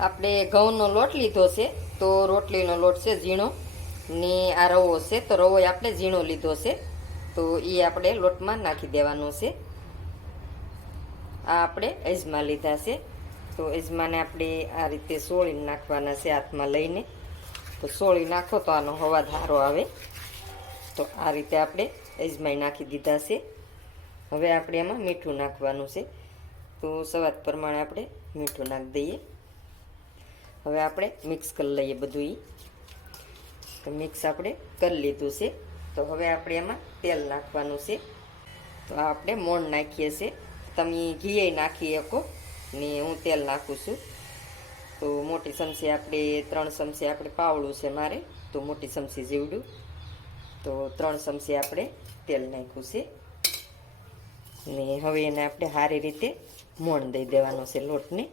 આપણે ઘઉંનો લોટ લીધો છે, તો રોટલીનો લોટ છે ઝીણો, ને આ રવો છે, તો રવો આપણે ઝીણો લીધો છે, તો એ આપણે લોટમાં નાખી દેવાનો છે. આ આપણે અજમા લીધા છે, તો અજમાને આપણે આ રીતે સોળીને નાખવાના છે હાથમાં લઈને. તો સોળી નાખો તો આનો હવા ધારો આવે. તો આ રીતે આપણે અજમાઈ નાખી દીધા છે. હવે આપણે એમાં મીઠું નાખવાનું છે. તો સ્વાદ પ્રમાણે આપણે મીઠું નાખી દઈએ. હવે આપણે મિક્સ કરી લઈએ બધું તો મિક્સ આપણે કરી લીધું છે. તો હવે આપણે એમાં તેલ નાખવાનું છે. તો આપણે મોણ નાખીએ છીએ તમે ઘીએ નાખી શકો ને હું તેલ નાખું છું. તો મોટી ચમચી આપણે ત્રણ ચમચી આપણે પાવડું છે મારે. તો મોટી ચમચી જીવડું. તો ત્રણ ચમચી આપણે તેલ નાખ્યું છે. ને હવે એને આપણે સારી રીતે મોણ દઈ દેવાનો છે લોટને.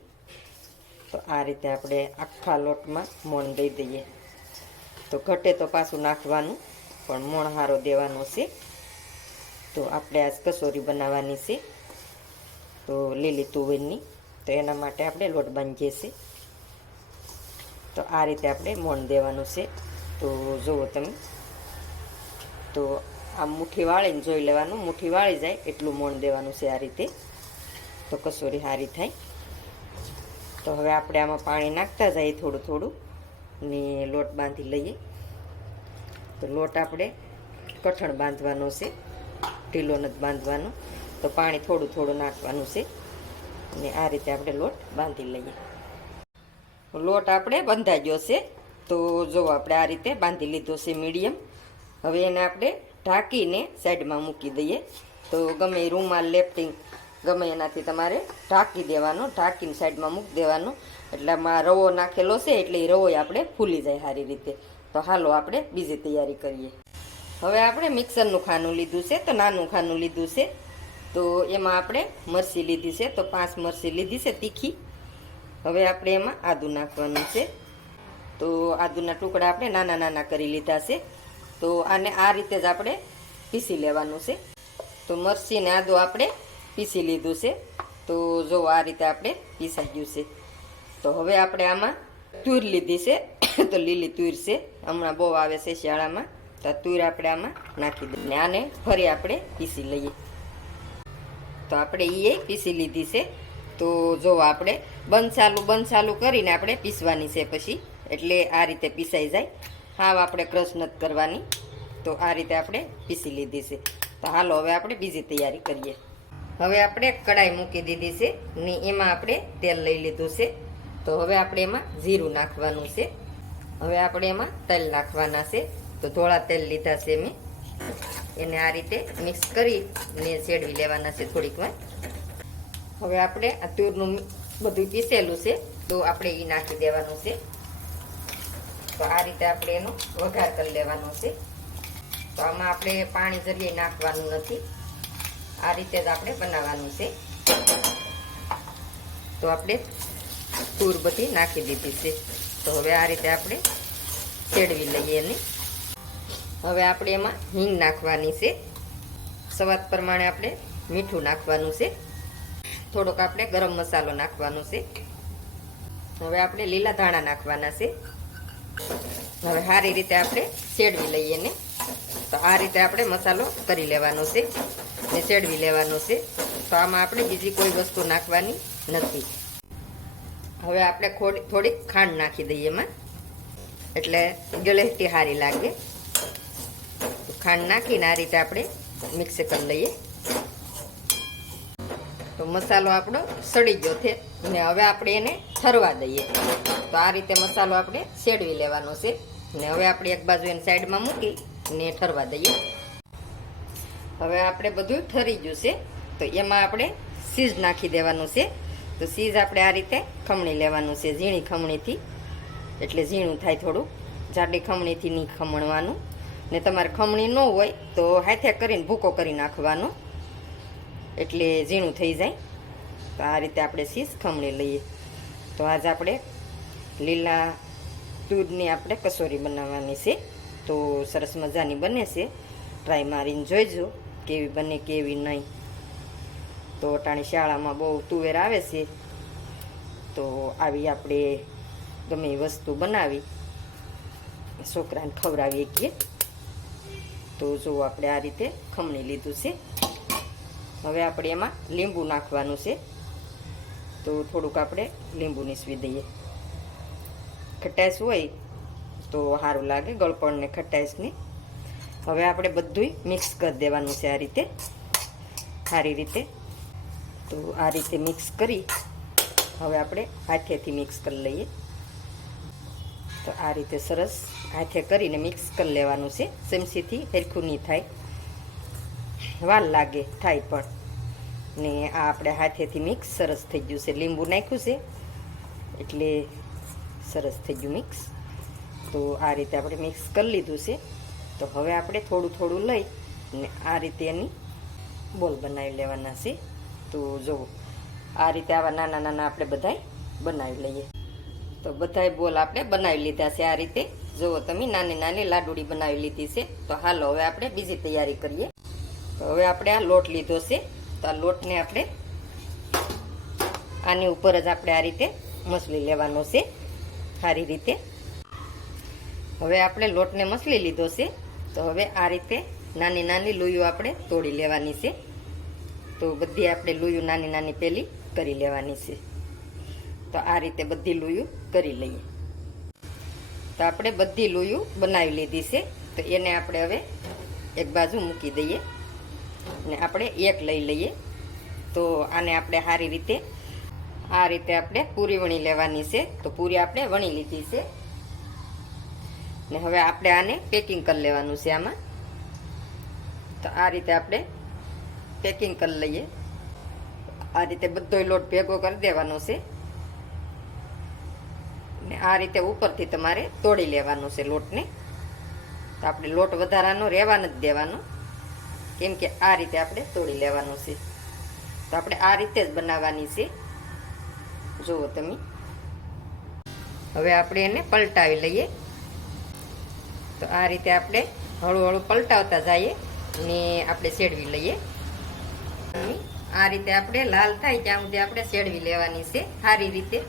તો આ રીતે આપણે આખા લોટમાં મોણ દઈ દઈએ. તો ઘટે તો પાછું નાખવાનું, પણ મોણ હારો દેવાનો છે. તો આપણે આજ કસોરી બનાવવાની છે. તો લીલી તુવેરની, તો એના માટે આપણે લોટ બાંધીએ છીએ. તો આ રીતે આપણે મોણ દેવાનું છે. તો જુઓ તમે. તો આમ મુઠ્ઠી વાળીને જોઈ લેવાનું, મુઠ્ઠી વાળી જાય એટલું મોણ દેવાનું છે આ રીતે. તો કસોરી સારી થાય. તો હવે આપણે આમાં પાણી નાખતા જઈએ થોડું થોડું ને લોટ બાંધી લઈએ. તો લોટ આપણે કઠણ બાંધવાનો છે, ઢીલો નથી બાંધવાનો. તો પાણી થોડું થોડું નાખવાનું છે ને આ રીતે આપણે લોટ બાંધી લઈએ. લોટ આપણે બંધાઈ ગયો છે, તો જો આપણે આ રીતે બાંધી લીધો છે મીડિયમ. હવે એને આપણે ઢાંકીને સાઈડમાં મૂકી દઈએ. તો ગમે રૂમાલ લેફ્ટિંગ ગમે એનાથી તમારે ઢાંકી દેવાનો, ઢાંકીને સાઈડમાં મૂકી દેવાનો. એટલે આમાં રવો નાખેલો છે, એટલે એ રવો આપણે ફૂલી જાય સારી રીતે. તો હાલો આપણે બીજી તૈયારી કરીએ. હવે આપણે મિક્સરનું ખાનું લીધું છે, તો નાનું ખાનું લીધું છે. તો એમાં આપણે મરસી લીધી છે, તો પાંચ મરસી લીધી છે તીખી. હવે આપણે એમાં આદું નાખવાનું છે. તો આદુના ટુકડા આપણે નાના નાના કરી લીધા છે. તો આને આ રીતે જ આપણે પીસી લેવાનું છે. તો મરસીને આદુ આદું આપણે પીસી લીધું છે. તો જો આ રીતે આપણે પીસાઈ ગયું છે. તો હવે આપણે આમાં તુર લીધી છે. તો લીલી તુર છે. હમણાં બહુ આવે છે શિયાળામાં. તો તુર આપણે આમાં નાખી દઈએ. ને આને ફરી આપણે પીસી લઈએ. તો આપણે એ પીસી લીધી છે. તો જો આપણે બંધ ચાલુ બંધ ચાલુ કરીને આપણે પીસવાની છે પછી. એટલે આ રીતે પીસાઈ જાય. હાવ આપણે ક્રશ નથી કરવાની. તો આ રીતે આપણે પીસી લીધી છે. તો હાલો, હવે આપણે બીજી તૈયારી કરીએ. હવે આપણે કડાઈ મૂકી દીધી છે ને એમાં આપણે તેલ લઈ લીધું છે. તો હવે આપણે એમાં જીરું નાખવાનું છે. હવે આપણે એમાં તેલ નાખવાના છે. તો ધોળા તેલ લીધા છે મેં. એને આ રીતે મિક્સ કરી ને ચેડવી લેવાના છે થોડીક વાર. હવે આપણે આ તુરનું બધું પીસેલું છે. તો આપણે એ નાખી દેવાનું છે. તો આ રીતે આપણે એનો વઘાર કરી લેવાનો છે. તો આમાં આપણે પાણી જરીએ નાખવાનું નથી. આ રીતે જ આપણે બનાવવાનું છે. તો આપણે તૂર બધી નાખી દીધી છે. તો હવે આ રીતે આપણે ચેડવી લઈએ એને. હવે આપણે એમાં હિંગ નાખવાની છે. સ્વાદ પ્રમાણે આપણે મીઠું નાખવાનું છે. થોડોક આપણે ગરમ મસાલો નાખવાનો છે. હવે આપણે લીલા ધાણા નાખવાના છે. હવે સારી રીતે આપણે શેડવી લઈએ ને તો આ રીતે આપણે મસાલો કરી લેવાનો છે. ને ચડવી લેવાનો છે. તો આમાં આપણે બીજી કોઈ વસ્તુ નાખવાની નથી. હવે આપણે થોડીક ખાંડ નાખી દઈએ એમાં. એટલે ગલેટી સારી લાગે. ખાંડ નાખીને આ રીતે આપણે મિક્સ કરી લઈએ. તો મસાલો આપણો સડી ગયો છે ને હવે આપણે એને ઠરવા દઈએ. તો આ રીતે મસાલો આપણે શેડવી લેવાનો છે. ને હવે આપણે એક બાજુ એને સાઈડમાં મૂકી ને ઠરવા દઈએ. હવે આપણે બધું ઠરી ગયું છે. તો એમાં આપણે સીઝ નાખી દેવાનું છે. તો સીઝ આપણે આ રીતે ખમણી લેવાનું છે, ઝીણી ખમણીથી. એટલે ઝીણું થાય થોડું. જાડી ખમણીથી નહીં ખમણવાનું. ને તમારે ખમણી ન હોય તો હાથે કરીને ભૂકો કરી નાખવાનો. એટલે ઝીણું થઈ જાય. તો આ રીતે આપણે સીઝ ખમણી લઈએ. તો આજ આપણે લીલા દૂધની આપણે કસોરી બનાવવાની છે. તો સરસ મજાની બને છે. ટ્રાય મારીને જોઈજો. કેવી બને કેવી નહીં. તો અટાણી શાળામાં બહુ તુવેર આવે છે. તો આવી આપણે ગમે એ વસ્તુ બનાવી. છોકરાને ખવડાવીએ કીએ. તો જો આપણે આ રીતે ખમણી લીધું છે. હવે આપણે એમાં લીંબુ નાખવાનું છે. તો થોડુંક આપણે લીંબુ નીસવી દઈએ. ખટાશ હોય તો સારું લાગે ગળપણને ખટાશની. હવે આપણે બધુંય મિક્સ કરી દેવાનું છે આ રીતે. સારી રીતે. તો આ રીતે મિક્સ કરી હવે આપણે હાથેથી મિક્સ કરી લઈએ. તો આ રીતે સરસ હાથે કરીને મિક્સ કરી લેવાનું છે. ચમચીથી હરખું નહીં થાય. વાર લાગે થાય પણ. ને આ આપણે હાથેથી મિક્સ સરસ થઈ ગયું છે. લીંબુ નાખ્યું છે. એટલે સરસ થઈ ગયું મિક્સ તો આ રીતે આપણે મિક્સ કરી લીધું છે. તો હવે આપણે થોડું થોડું લઈ ને આ રીતે એની બોલ બનાવી લેવાના છે. તો જુઓ, આ રીતે આવા નાના નાના આપણે બધાય બનાવી લઈએ. તો બધાય બોલ આપણે બનાવી લીધા છે આ રીતે. જુઓ, તમે નાની નાની લાડુડી બનાવી લીધી છે. તો હાલો, હવે આપણે બીજી તૈયારી કરીએ. હવે આપણે આ લોટ લીધો છે. તો આ લોટને આપણે આની ઉપર જ આપણે આ રીતે મસલી લેવાનો છે. સારી રીતે. હવે આપણે લોટને મસલી લીધો છે. તો હવે આ રીતે નાની નાની લુયું આપણે તોડી લેવાની છે. તો બધી આપણે લુયું નાની નાની પેલી કરી લેવાની છે. તો આ રીતે બધી લુયું કરી લઈએ. તો આપણે બધી લુયું બનાવી લીધી છે. તો એને આપણે હવે એક બાજુ મૂકી દઈએ અને આપણે એક લઈ લઈએ. તો આને આપણે સારી રીતે, આ રીતે આપણે પૂરી વણી લેવાની છે. તો પૂરી આપણે વણી લીધી છે. ને હવે આપણે આને પેકિંગ કરી લેવાનું છે આમાં. તો આ રીતે આપણે પેકિંગ કરી લઈએ. આ રીતે બધો લોટ ભેગો કરી દેવાનો છે. ને આ રીતે ઉપરથી તમારે તોડી લેવાનો છે લોટને. તો આપણે લોટ વધારાનો રહેવા નથી દેવાનો. કેમ કે આ રીતે આપણે તોડી લેવાનો છે. તો આપણે આ રીતે જ બનાવવાની છે. જુઓ તમે. હવે આપણે એને પલટાવી લઈએ. તો આ રીતે આપણે હળવું પલટાવતા જઈએ ને આપણે શેડવી લઈએ. આ રીતે આપણે લાલ થાય ત્યાં સુધી આપણે શેડવી લેવાની છે સારી રીતે.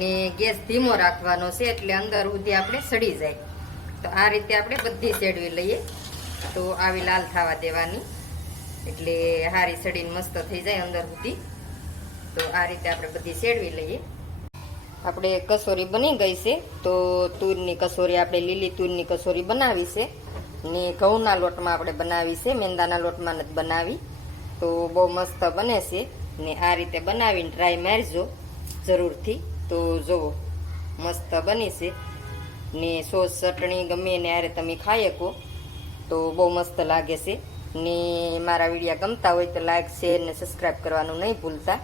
ને ગેસ ધીમો રાખવાનો છે એટલે અંદર સુધી આપણે સડી જાય. તો આ રીતે આપણે બધી શેડવી લઈએ. તો આવી લાલ થવા દેવાની. એટલે હારી સડીને મસ્ત થઈ જાય અંદર સુધી. તો આ રીતે આપણે બધી શેડવી લઈએ. આપણે કસોરી બની ગઈ છે, તો તુરની કસોરી આપણે, લીલી તુરની કસોરી બનાવી છે. ને ઘઉંના લોટમાં આપણે બનાવી છે, મેંદાના લોટમાં નથી બનાવી. તો બહુ મસ્ત બને છે. ને આ રીતે બનાવીને ટ્રાય મારજો, જરૂરથી. તો જુઓ મસ્ત બની છે. ને સોસ, ચટણી ગમે ને આરે તમે ખાઈ શકો. તો બહુ મસ્ત લાગે છે. ને મારા વિડીયા ગમતા હોય તો લાઈક શેર ને સબસ્ક્રાઈબ કરવાનું નહીં ભૂલતા.